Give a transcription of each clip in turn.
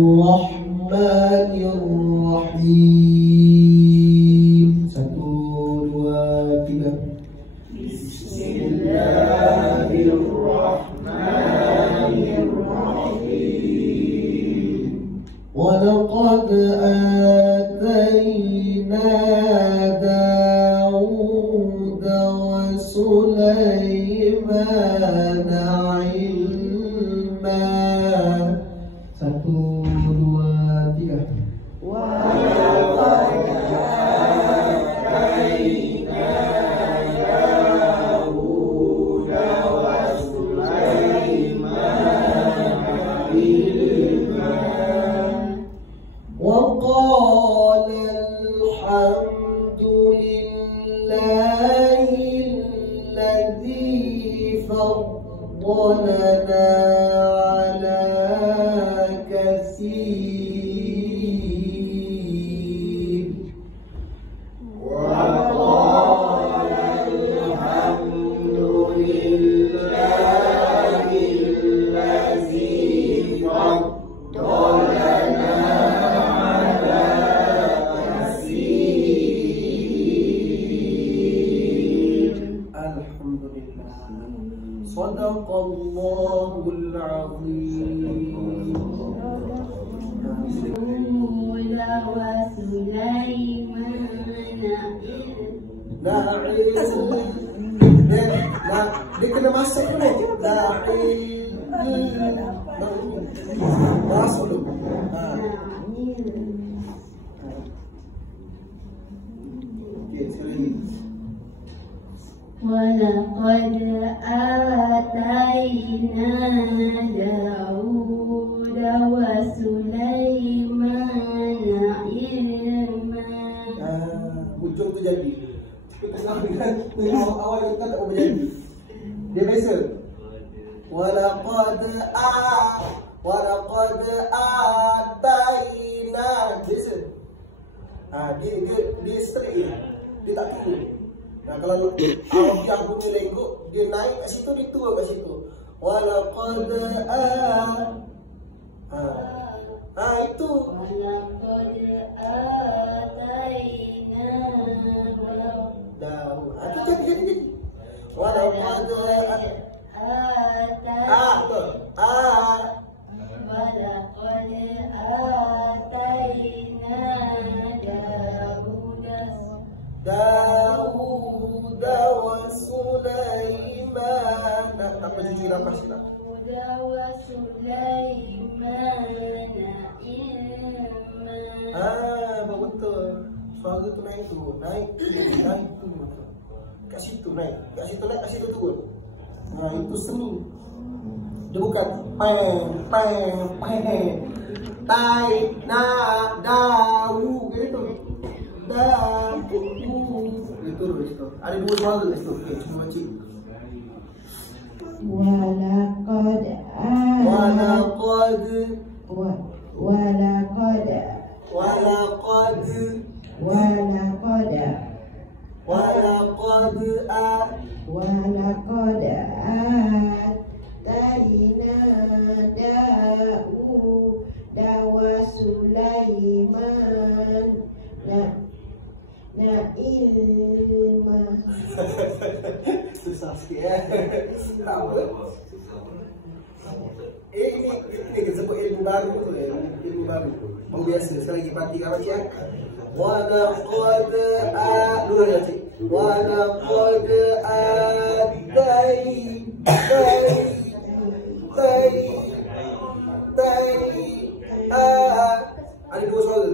Bismillahirrahmanirrahim. 1, 2, 3. Bismillahirrahmanirrahim. Walaqad atayna Dawud wa Sulaimana ilma. 1, 2, 3. Walaqad atayna Dawud wa Sulaimana ilma. وقال الحمد لله الذي فضلنا على كثير. وقال الحمد لله الذي فضلنا على كثير. Alhamdulillah. Sadaqallahul azim. Dia kena masak dulu. Masak dulu. Okey, sekali lagi. ولقد آتينا داود وسليمان علما. Hujung tu jadi. Awal kita tak boleh jadi. Dia biasa. Walaqad atayna. Biasa. Dia straight. Dia tak turun. Kalau yang bunyi lenggok, dia naik kat situ, dia turun kat situ. Walaqad itu. ولقد آتينا Daud. Itu jadi. Walaqad ولقد آتينا Dawud wa Sulaiman. Apa cuci nafas kita? Betul. Suara tu naik tu. Naik tu. Kat situ naik. Kat situ naik, kat situ turun. Itu seni. Dia bukan peng. Tai, na, dau. Gitu. Dau. Dia turun kat situ. Ada 2 suara kat situ. Okay, cuma cik. ولقد آتينا داود وسليمان ilma. Susah sikit Apa? Ini kita sebut ilmu baru tu. Ilmu baru. Baru biasa. Sekali lagi parti apa cik? Walaqad dulu ya cik. Walaqad ada 2 suara.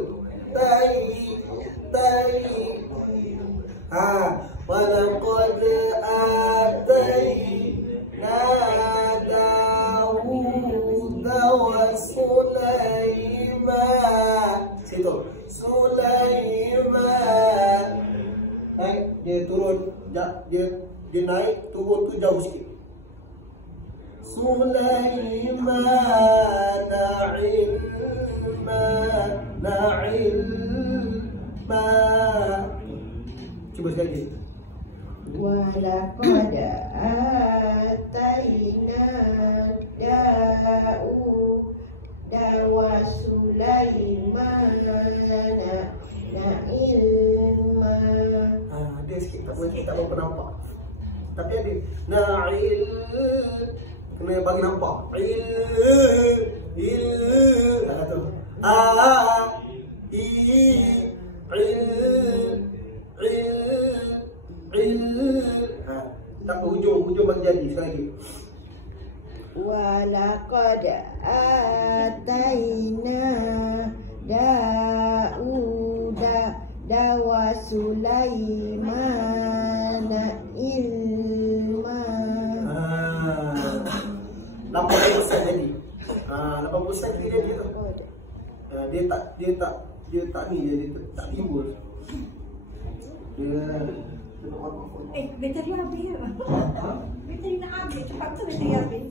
Walaqad atayna Dawud wa Sulaiman. Situ. Sulaiman. Naik, dia turun, dia naik, turun tu jauh sikit. Sulaiman ilma. Cuba sekali. Walaqad atayna Dawud wa Sulaiman kau nampak. Tapi ada na'il, kena bagi nampak. Il, tu. Tak apa, hujung bagi jadi sekali lagi. Walaqad ataina Dauda wa Sulaimana ilma. 80% jadi. 80% dia tu. Dia tak timbul. bateri habis. Bateri nak habis. Cepat tu bateri habis.